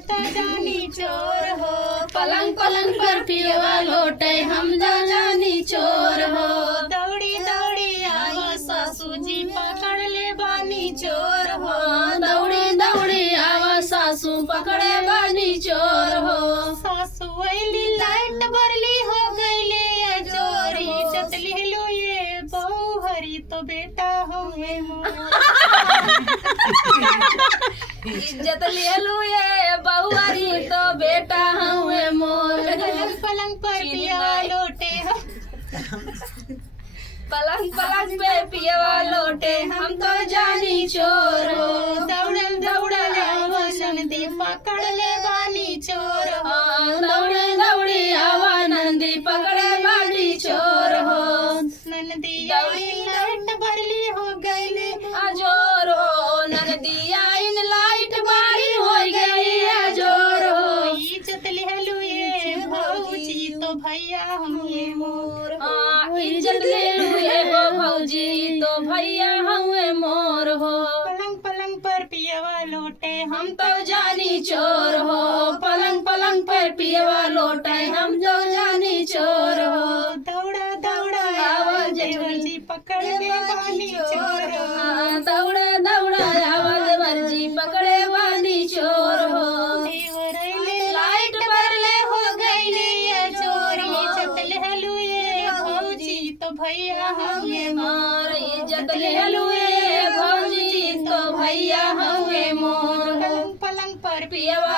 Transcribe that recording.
तो जानी चोर हो। पलंग पलंग पर पियवा लोटे हम जानी चोर हो। दौड़ी दौड़ी आवा सासू जी पकड़ ले बानी चोर हो। दौड़ी दौड़ी आवा सासू पकड़े बानी चोर हो। सासू अली लाइट बरली हो गईले चोरी चतली लो ये बहु हरी तो बेटा हमें मोर। इज्जत ले लू ये बहुआरी तो बेटा हुए मोर। पलंग पलंग पर पिया लोटे हम। पलंग पलंग पे पियवा लोटे हम तो जानी चोर हो। दौड़ल दौड़ल आवा नंदी पकड़ ले बानी चोर हो। दौड़े दौड़ी आवा नंदी पकड़े बानी चोर हो। नंदी आई लाइट बरली हो गईले अजोर हो। नंदी आइन लाइट बारी हो गई अजोर हो। इज्जत ले ये भौजी तो भैया हमें मोर। इज्जत ले लुए हो भौजी तो भैया हुए मोर हो। पलंग पलंग पर पियवा लोटे हम तो जानी चोर हो। पलंग पलंग पर पियवा लोटे हम तो जानी चोर हो। दौड़ा दौड़ा आवाज देवर जी पकड़ ले बानी चोर हो। दौड़ा दौड़ा आवाज मर्जी पकड़े बानी चोर हो। देवर अइले लाइट बरले हो गईले चोरी चतल हलुए भौजी तो भैया हमें मोर इज्जत ले लुए भौजी तो भैया हुए मोर। पलंग पलंग पर पियवा